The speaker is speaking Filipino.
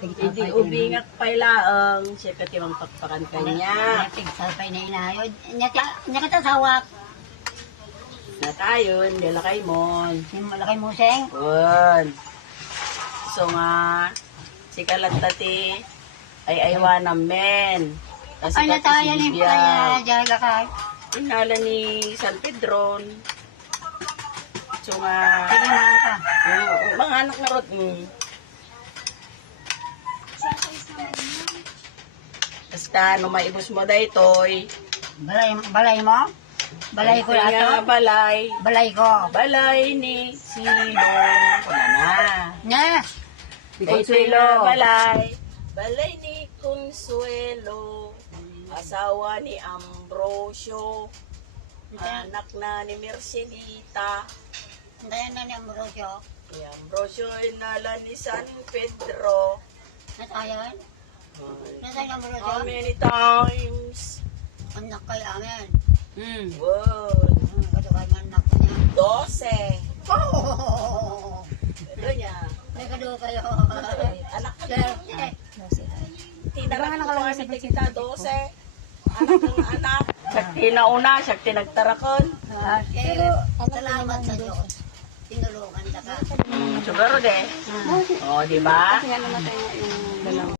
Hindi ubingak pailaang siya katiwang pakpakan kanya. Tigsalpay na inayod. Nya kita sawak. Na tayo, hindi lakay mo. Yung malaki museng. Good. So nga, si Kalantati ay aywan namin. Kasi Ay, natayan yung kaya jaga ka. inala ni San Pedron. So nga, Sige mga ka. mga anak na rod mo. Basta, no maibos mo daytoy. Balay mo? Balay ko Ito nga, ato? balay. Balay ko. Balay ni Silong. Wala na. Nya. Consuelo. Balay. Balay ni Consuelo. Asawa ni Ambrosio. Anak na ni Mercelita. Antayan na ni Ambrosio. Si Ambrosio inala ni San Pedro. Natayan? Natayan ni Ambrosio? How many times? Anak kay amin. Wow. Kadukan man anak ko niya. 12. Oh! Ito niya. May kadukan kayo. Anak ka Sir, na. eh. Tinarang ko kami sa kita 12. Anak ng anak. Sakti na una, sakti nagtarakon. Salamat sa Diyos. Tinulungan ka. Siguro de. O, di ba? Kaya namatay nga yung dalawa.